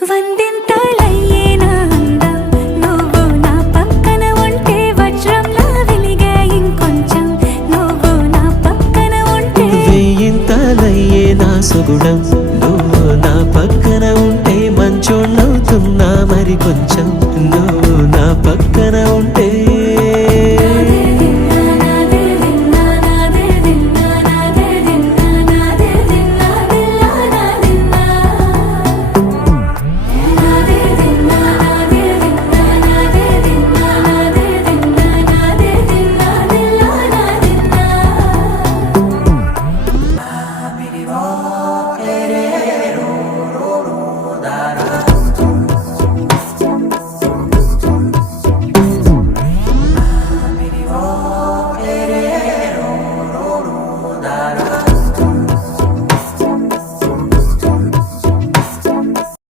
వందింతలయ్యేనా అందం నువ్వు నా పక్కన ఉంటే వజ్రంలా వెలిగే ఇంకొంచెం నువ్వు నా పక్కన ఉంటే వెయ్యింతలయ్యేనా సుగుణం నువ్వు నా పక్కన ఉంటే మంచోళ్ళవుతున్నా మరి కొంచెం